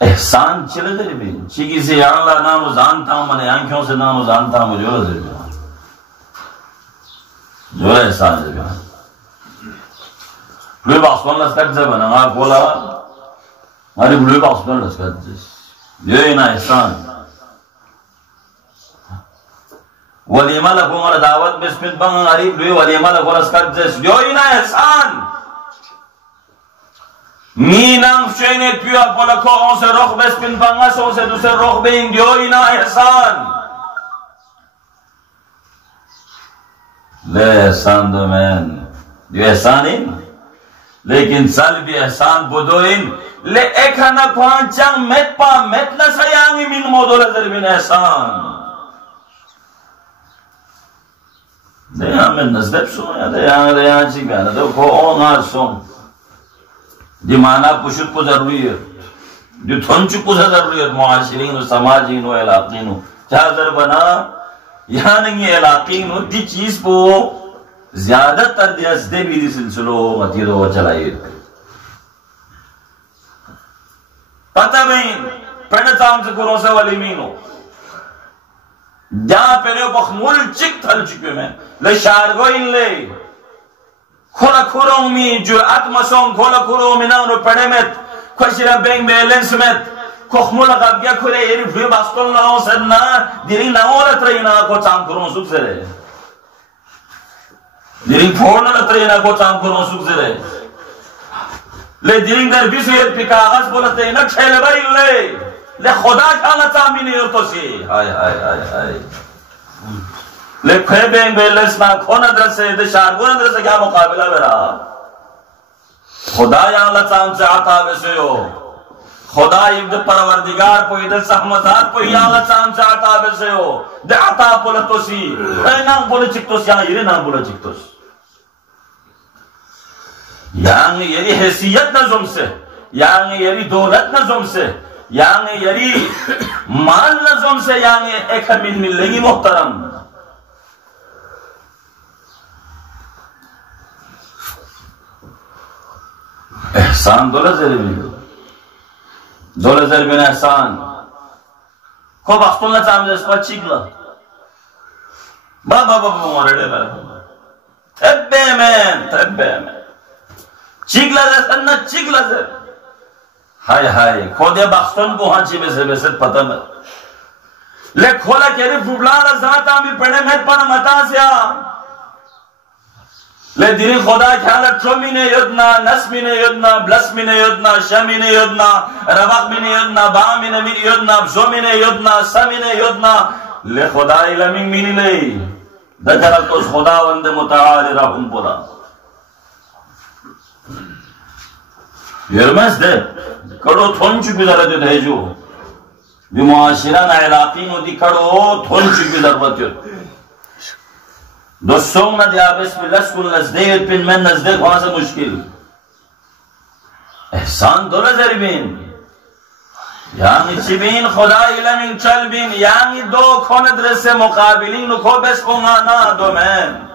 एहसान चले दे भी चीकी से अल्लाह नाम जानता हूं मैंने आंखों से नाम जानता हूं जो दे जो एहसान दे blue box one las kat zaman nga bola hari blue box one las kat yo ina ihsan walima la ko ngala dawat bismit bang hari blue walima la ko las kat yo ina ihsan minang shene pia bola ko on se rokh bismit bang so se dusre rokh being yo ina ihsan le ihsan do man yo ihsanin लेकिन सल भी एहसान बुदोइन ले एक हना पांचंग met पा met न सयांगी मिन मोदोल जरबिन एहसान दे हमें नजदब सो या दे यहाँ ची गाना तो को on आ सो जी माना पुशुक को जरूरी है जो थोंचुक को जरूरी है मुआशिरीन और समाजीन और इलाकीन क्या जर बना यहाँ नहीं इलाकीन दी चीज को ज्यादातर दे भी सिलसिलो मतीरो चलाए पता नहीं प्रणताम से कुरों से वाली मीनो जहां पहले बखमूल चिक थल चुके में ले शारगो इन ले खोला खुरों में जो आत्मसों खोला खुरों में ना उन्हें पढ़े में खुशिरा बैंक बैलेंस में कोखमूल का क्या खुरे ये रिफ्यू बास्कोल ना हो सन्ना दिरी ना हो रही ना को चाम खुरों सुख से रहे दिरिंग फोन न त्रेना को चाम को सुख से रहे ले दिरिंग दर भी से पिका आगाज बोलते न खेले भाई ले खुदा खाना चामी नहीं और तो सी हाय हाय हाय हाय ले खेबे बैलेंस ना खोना दर से दे शारगो दर से क्या मुकाबला मेरा खुदा या अल्लाह चाम से आता वैसे हो खुदा इब्द परवरदिगार को इधर सहमदार को या अल्लाह चाम से आता वैसे हो दे आता बोले तो सी ना बोले चिक्तोस या ये ना बोले चिक्तोस यांग यरी हैसियत नज़म से यांग यरी दौलत नज़म से यांग यरी माल नज़म से यांग एक मिल मिलेगी मोहतरम एहसान दौलत ज़रिबिन एहसान को बख्तुल्ला चाम जैसे चिकला बाबा बाबा मरे थब्बे में चिगला जैसा न चिगला जैसे हाय हाय खोदे बख्तन को हांची में से वैसे पता न ले खोला केरी फुबला रज़ाता भी पढ़े में पर मता से ले दिरी खुदा ख्याल ट्रोमिने युद्धना नस्मिने युद्धना ब्लस्मिने युद्धना शमिने युद्धना रवकमिने युद्धना बामिने युद्धना जोमिने युद्धना समिने युद्धना ले खुदा इलमिंग मिनी ले दजरा तो खुदा वंदे मुताल रहम पुरा यरमस दे कड़ो थोंचु बिदर दे देजो बि मुआशिरा ना इलाकीन दी कड़ो थोंचु बिदर बत्यो दोस्तों ना दिया बिस्मिल्लाह कुल नजदीक पिन में नजदीक वहां से मुश्किल एहसान दो जरिबिन यानी चिबिन खुदा इलमिन चलबिन यानी दो खोन दर से मुकाबिलिन को बेस को ना दो मैं